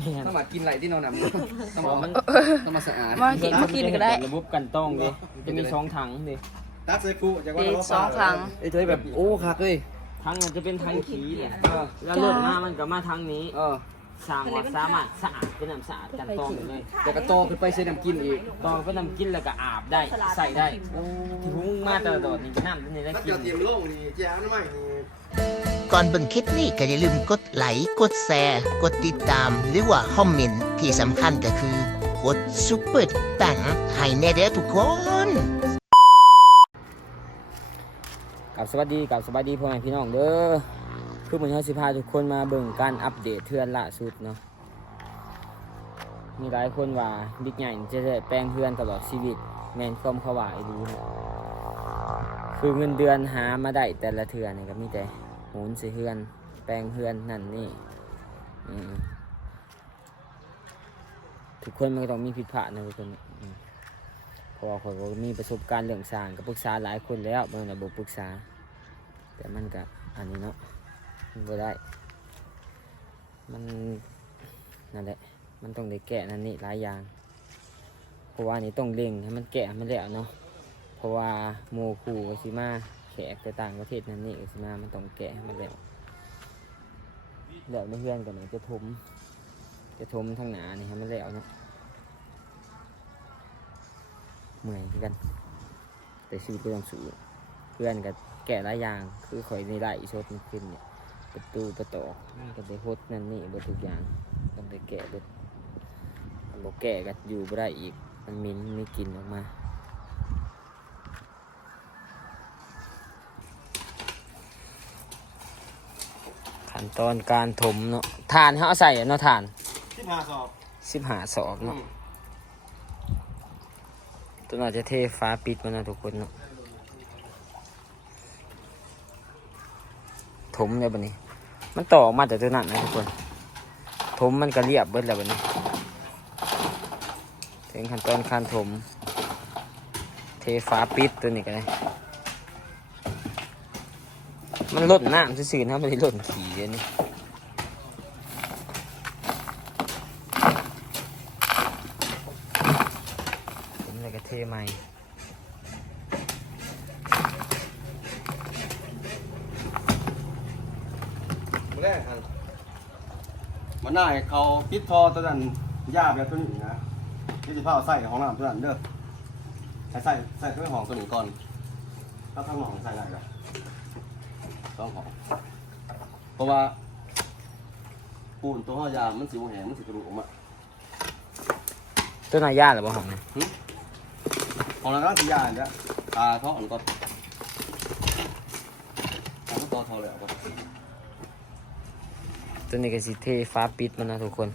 แม่นต้องมากินไหลที่นอนหนำต้องมามันต้องมาสะอาดมากินมากินก็ได้ ระบบกันต้องดิจะมีสองถังดิตักใส่กูจากว่าเด็ดสองครั้งไอ้เจ้ยแบบโอ้คักเลยถังนั้นจะเป็นถังขี้เนี่ยเออแล้วเลือดมามันก็มาทางนี้ เออสร้างว่าสามารถสะอาดเป็นน้ำสะอาดกันต้องได้เลยแต่ก็โตขึ้นไปใช้น้ำกินอีกต้องเป็นน้ำกินแล้วก็อาบได้ใส่ได้ที่พุ่งมาแต่ละโดดนี่เป็นน้ำนี่ได้ถ้ากิเกินดเตรียมโล่งนี่แจ้งทำไมนี่ ก่อนเบิ่งคลิปนี้ก็อย่าลืมกดไลค์กดแชร์กดติดตาม หรือว่าคอมเมนต์ที่สำคัญก็คือกดซุปเปอร์ตังให้แน่เด้อทุกคนกับสวัสดีกับสวัสดีพ่อแม่พี่น้องเด้อคือเหมือนเขาสิพาทุกคนมาเบิ่งการอัปเดตเทือนล่าสุดเนาะมีหลายคนว่าบิ๊กใหญ่จะได้แปลงเพื่อนตลอดชีวิต แมนความเขาว่าไอ้ดีเนาะคือเงินเดือนหามาได้แต่ละเทือนนี่ก็มีแต่ หมุนสิเฮือน แปลงเฮือนนั่นนี่ทุกคนมันก็ต้องมีผิดพลาดนะทุกคนเพราะว่าเขาก็มีประสบการณ์เรื่องสร้างก็ปรึกษาหลายคนแล้วเมื่อระบบปรึกษา แต่มันก็อันนี้เนาะมันบ่ได้ มันนั่นแหละมันต้องได้แกะนั่นนี่หลายอย่างเพราะว่านี่ต้องเร่งให้มันแก้มันแล้วเนาะเพราะว่าโมคูก็สิมา กแต่ต่างประเทศนั่นนี่สิมามันต้องแกะมันแล้วแล้วในเพื่อนกันเนี่ยจะทมจะทมทางหนานี่ให้มันแล้วเนาะเมื่อยกันแต่ชีวิตก็ต้องสู้เพื่อนกับแก่หลายอย่างคือข่อยในไร่ชดมันขึ้นเนี่ยประตูประตอกมันได้หดนั่นนี่บดทุกอย่างต้องได้แกะเบดมันบอกแกะกันอยู่บ่ได้อีกมันมินไม่กินออกมา ขั้นตอนการถมเนาะทานเขาเอาใส่อะเนาะทานที่พาสอบสิบหาสอบเนาะตัวน่าจะเทฟ้าปิดมันนะทุกคนเนาะถมเลยบันนี้ มันต่อออกมาแต่ตัวนั้นนะทุกคน ถมมันก็เรียบเบิดแล้วบันนี้ถึงขั้นตอนการถม เทฟ้าปิดตัวนี้กันเลย มันลดน้ำซื่อๆนะไม่ได้ลดขี่นี่ผมเลยก็เทใหม่แรกครับมันน่าให้เขาปิดทอตัวนั้นยาแบบตัวนี้นะที่จะพาเอาใส่ของน้ำตัวนั้นเด้อใส่ใส่ใส่ตัวของตัวนี้ก่อนถ้าทั้งหองใส่ได้ละ ต้องของเพราะว่าปูนตัวห่อยามันสิวแหงมันสิกระดูกออกมาต้นอาญาหรือเปล่าของเนี่ยของเราก็สิยาเนี่ยตาท้ออันก่อนตาท้อทอแล้วก่อนต้นนี้ก็สิเทฟ้าปิดมันนะทุกคน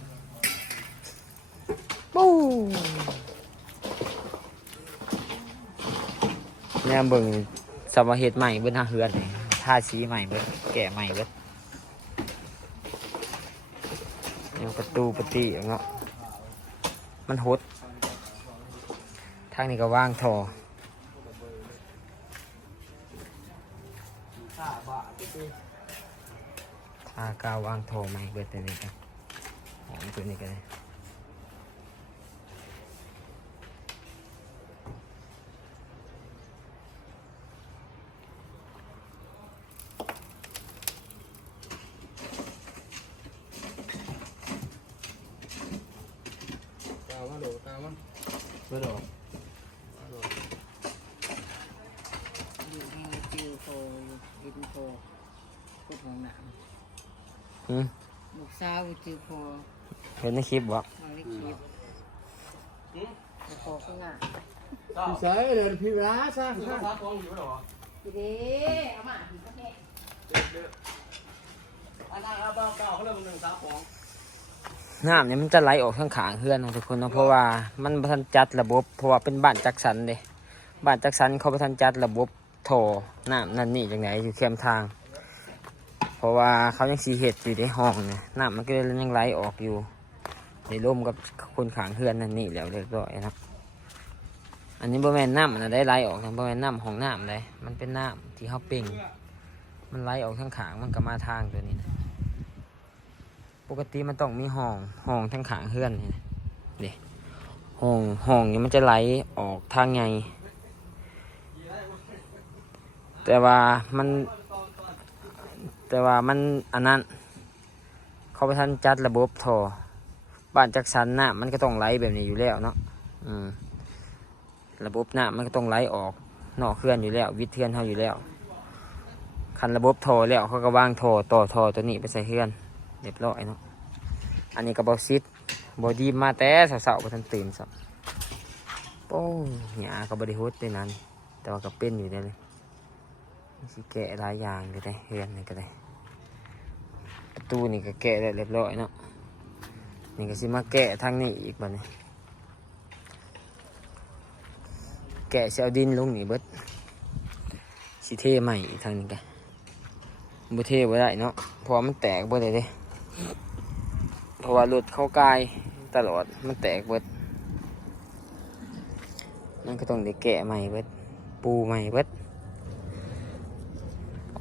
ปู้แนมเบิ่งสมาเหตุใหม่เบิ้นหาเฮือนนี่ ทาชีใหม่เบิ้แก่ใหม่เบิ้ยังประตูประตีอย่างเนาะมันหดทางนี้ก็ว่างทอถ้ากาววางโทรมาให้เบิดตัวนี้กันหอมตัวนี้กันเลย ตามาโดตามา เบิดออก อยู่ในจือโพ ดินโพพูดของหนังอืมลูกสาวจือโพเห็นในคลิปบอกมาเล็กคลิปโพก็ง่ายใส่เดินพี่ร้าซะซะทีเด้เอามาผีก็แค่อันนั้นเอาเบาเก่าเขาเริ่มหนึ่งสามของน้ำเนี่ยมันจะไหลออกข้างขางเฮือนนะทุกคนเนาะเพราะว่ามันประทันจัดระบบเพราะว่าเป็นบ้านจักสันเด้บ้านจักสันเขาประทันจัดระบบ โถน้ำนั่นนี่จังไหนอยู่เข้มทาง เพราะว่าเขายังสีเห็ดอยู่ในห้องเนี่ยน้ำมันก็เลยยังไหลออกอยู่ ในร่มกับคนขางเฮือนนั่นนี่แล้วเรียบร้อยนะอันนี้บริเวณน้ำมันได้ไหลออกทางบริเวณน้ำของน้ำเลยมันเป็นน้ำที่เขาเป่งมันไหลออกทางขางมันก็มาทางตัวนี้นะปกติมันต้องมีห้องห้องทั้งขางเฮือนนี่นะเด็ห้องห้องนี้มันจะไหลออกทางไง แต่ว่ามัน แต่ว่ามันอันนั้น เขาไปทันจัดระบบท่อบ้านจักสันน่ะมันก็ต้องไหลแบบนี้อยู่แล้วเนาะอืมระบบน้ำมันก็ต้องไหลออกนอกเคลื่อนอยู่แล้ว วิดเทือนเขาอยู่แล้ว คันระบบท่อแล้วเขาก็วางท่อต่อท่อตัวนี้ไปใส่เคลื่อนเรียบร้อยเนาะอันนี้ก็บอซิดบอดีมาแต่สาวๆไปทันตื่นสับโป้งหยาก็บริฮุดด้วยนั้น แต่ว่าก็เป็นอยู่ได้เลย สิแกะหลายอย่างก็ได้เฮือนนี่ก็ได้ประตูนี่ก็แกะได้เรียบร้อยเนาะนี่ก็สิมาแกะทางนี้อีกบัดนี้แกะเสียดินลงนี่เบิดสิเทใหม่อีกทางนี้กันบ่เทบ่ได้เนาะเพราะมันแตกเบิดเลยเด้เพราะว่ารถเข้ากายตลอดมันแตกเบิดมันก็ต้องได้แกะใหม่เบิดปูใหม่เบิด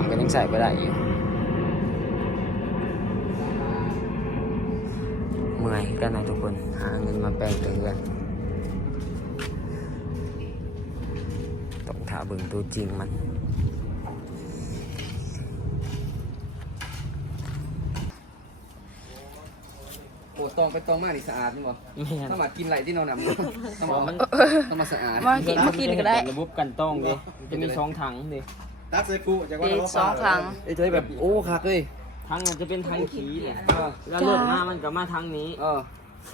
นกันว่าหมู่เพื่อนนี่เป็นยังไงตัวเนี้ยเบิ่งเพื่อนเนี่ยว่าเป็นตาอยู่นะของน้ำก็ยังใส่ไปได้อยู่เมื่อยกันนะทุกคน หาเงินมาแปลงตัวเพื่อนต้องถาเบิ่งตัวจริงมันโอ้ตองไปตองมากนี่สะอาดนี่บ่ไม่งั้นถ้ามากินไหลที่เรานำต้องบอกมันต้องมาสะอาดมากินมากินก็ได้ ระบบกันต้องดิจะมีสองถังดิ ตักใส่กูจากว่าดีเราสองครั้ง ไอ้เจ้ยแบบโอ้คักเลยถังมันจะเป็นถังขีเนี่ยเออแล้วเลือดมามันก็มาถังนี้เออ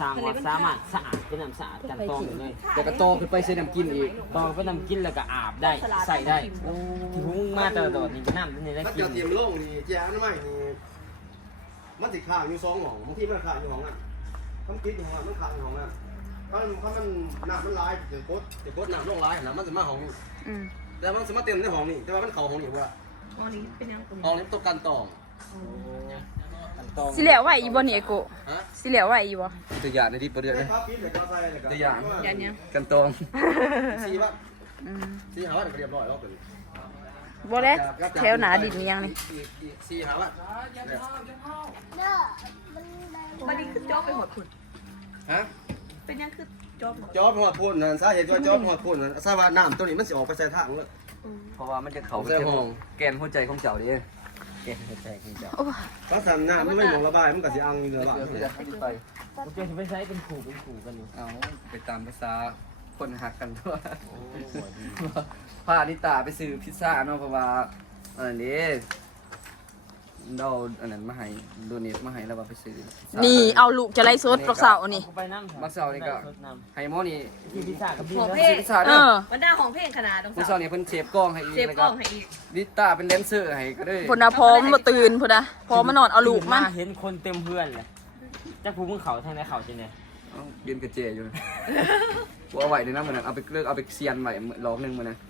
สามารถสามารถสะอาดเป็นน้ำสะอาดกันต้องอยู่เลยเดี๋ยวก็โตขึ้นไปใส่น้ำกินอีกต้องไปนำกินแล้วก็อาบได้ใส่ได้ที่พุ่งมาแต่ละโดดนี่ก็น้ำนี่ได้ถ้ากิเกินดเตรียมโล่งนี่แจ้น้ำใหม่นี่มันติดข้างอยู่สองหม่องบางทีมันข้างอยู่ห้องนั้นต้องคิดอยู่ห้องนั้นมันข้างอยู่ห้องนั้นถ้ามันถ้ามันน้ำมันร้ายเดี๋ยวกดเดี๋ยวกดน้ำลงร้ายนะมันจะมาห้องนี้อืม แต่มันจะมาเต็มในห้องนี้แต่ว่ามันเข่าห้องนี้ว่าอันนี้เป็นยังห้องนี้ต้องการตองกันต้องสิเหลียวไหวอีบ่เนี่ยกูฮะสิเหลียวไหวอีบ่ตัวอย่างในที่ประเดี๋ยวได้เลยครับพี่เดี๋ยวก็ใส่เลยครับตัวอย่างอย่างเนี้ยกันตองสี่บาทอืมสี่หาบาทก็เรียบร้อยแล้วเป็นบ่แล้วแถวหนาดินมียังนี่สี่หาบาทวันนี้คือจอบไปหมดคุณฮะเป็นยังคือ จอบจอบหอดพ่นนั่นสาเหตุว่าจอบหอดพ่นนั่นทราบว่าน้ำตัวนี้มันสิออกไปใส่ถังเลย เพราะว่ามันจะเข่าไปใส่เจ็บห้อง แกนหัวใจของเจ้าดิเก็บให้ใจของเจ้าก็สั่นน้ำมันไม่หมองระบายมันก็สิอังอยู่ระบายเดี๋ยวจะขึ้นไปโอเคจะไปใช้เป็นขู่เป็นขู่กันอยู่เอาไปตามภาษาคนหักกันทั่วพานิตาไปซื้อพิซซ่าเนาะเพราะว่าอันนี้ เราอันนั้นมาให้โดเนทมาให้แล้วว่าไปซื้อพิซซ่านี่เอาลูกจะไล่สดปลอกเสานี่ไปน้ำมักเสานี่ก็ให้หมอนี่ที่พิซซ่ากับพี่ของนะเพลซื้องพิซซ่าเอเนาะอบรรดาของเพลงขนาดต้องพิซสาซ่าวนี่เพิ่นเชฟกล้องให้อีกเซฟแล้วกล้องให้อีกนิตาเป็นแดนเซอร์ให้ก็ได้พุ่นน่ะพร้อมมาตื่นพุ่นน่ะพร้อมมานอนเอาลูกมันเห็นคนเต็มเพื่อนเลยจะพูมึงเขาทางไหนเขาจะเนี่ยเอาเรียนกระเจอยู่นะกูเอาไว้เดี๋ยวนะมื้อนั้นเอาไปเลิกเอาไปเซียนไว้รอบหนึงมื้อนั้นเ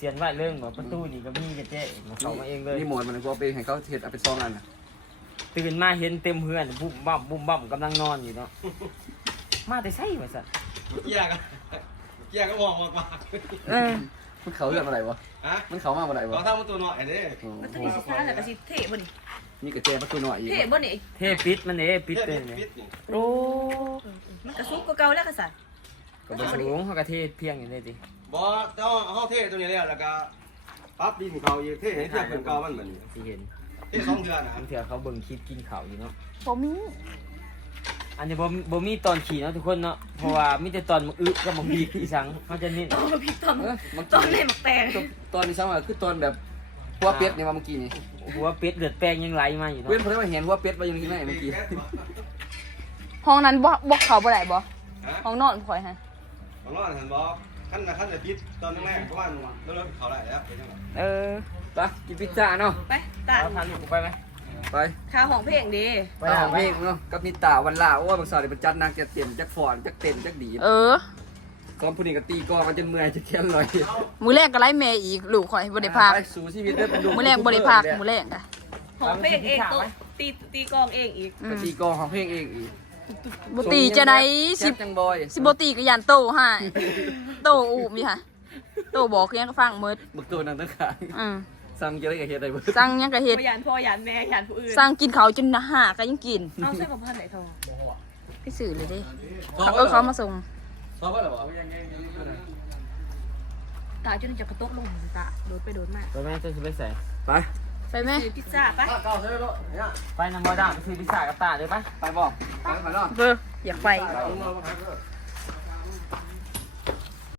สียนไว้เรื่องว่าประตูนี่ก็มีกระเจ๊มาเขามาเองเลยนี่หมดมันกูเอาไปให้เขาเฮ็ดเอาไปซองอันน่ะตื่นมาเห็นเต็มเพื่อนบุ้มบั่มบุ้มบั่มกำลังนอนอยู่เนาะมาแต่ใช่ไหมสัตว์เกี่ยกันเกี่ยก็มองมากเออมันเขาเรื่องอะไรวะๆฮะมันเขามาบ่ได้เราวะทำมันตัวหน่อยเด้โอ้มันโหจะมีสิซ่าแล้วก็สิเทบ่นี่นี่กระเจประตูหน่อยอีกเทบ่นี่เทปิดมันเด้ปิดเลยเนี่ยปิดนี่โอ้มันกระซุกกว่าเก่าแล้วก็สั่นก็บสูงเขาก็เทเพียงอย่างนี้สิ บ่ต้องเอาเทตัวนี้แล้วแล้วก็ปรั๊บดินเขาอีกเทให้เทียบกับเก่ามันเหมือนที่เห็นเทสองเดือนนะบางเถื่อเขาเบิ่งคลิปกินข้าวอยู่เนาะบ่มีอันนี้บ่บ่มีตอนขี่เนาะทุกคนเนาะ เพราะว่ามีแต่ตอนมึงอึกับมึงบีอีสังเขาจะนิ่โอ้พี่ตอนเออมันตอนเล่นหมักแตงตอนนี้ซ้ำอะคือตอนแบบหัวเป็ดนี่ว่าเมื่อกี้นี่หัวเป็ดเลือดแป้งยังไหลมาอยู่เนาะเว้นเพราะว่าเห็นหัวเป็ดว่าอยู่นี่ไหนเมื่อกี้ห้องนั้นบ่บ่เข้าบ่ได้บ่ฮะห้องนอนข่อยฮะ ของเราเห็นบอก ขั้นนะขั้นจะปิดตอนแรกเพราะว่าเริ่มเขาได้แล้วเป็นยังไงเออไปกินพิซซ่าเนาะไปตาเอาทานลูกกูไปไหมไปค่าของเพลงดีไปเอาหาเพลงเนาะกับนิตาวันลาโอ้ยบางสาวนี่มันจัดหนักจัดเต็มจักฟอนจักเต้นจักดีดเออตอนผู้นี้ก็ตีกลองกันจนเมื่อยจะแค้นลอยมือแรกก็ไล่แม่อีกลูกข่อยบ่ได้พักไปสู่ชีวิตเด้อเป็นลูกมือแรกบ่ได้พักมือแรกอะของเพลงเองโตะตีตีกลองเองอีกอืก็มตีกลองของเพลงเองอีก บ่ตีจะได้สิสิบจังบอยสิบ่ตีก็ยันโตให้โตอูมนี่ค่ะ โตบอกคือหยังก็ฟังหมดบึกตัวนั่งตั้งขางอืมสั่งจะได้กับเฮ็ดอะไรเบิ่สั่งหยังก็เฮ็ดพยานพ่อยานแม่ยานผู้อื่นสั่งกินเขาวจนหาก็ยังกินเอาใส่ของพันไหนทองไปซื้อเลยเด้เออเขามาส่งชอบว่าหรอตาจนจะกระตกลงหัวตาโดนไปโดนมากไปแม่จะสิไปใส่ไป ไปไหมซื้อพิซซ่าปะเก้าใช่ไหมลูกเนี่ยไปนำบ่ดาไปซื้อพิซซ่ากับตาเลยไปไปบอกไปไปเนาะเอออยากไป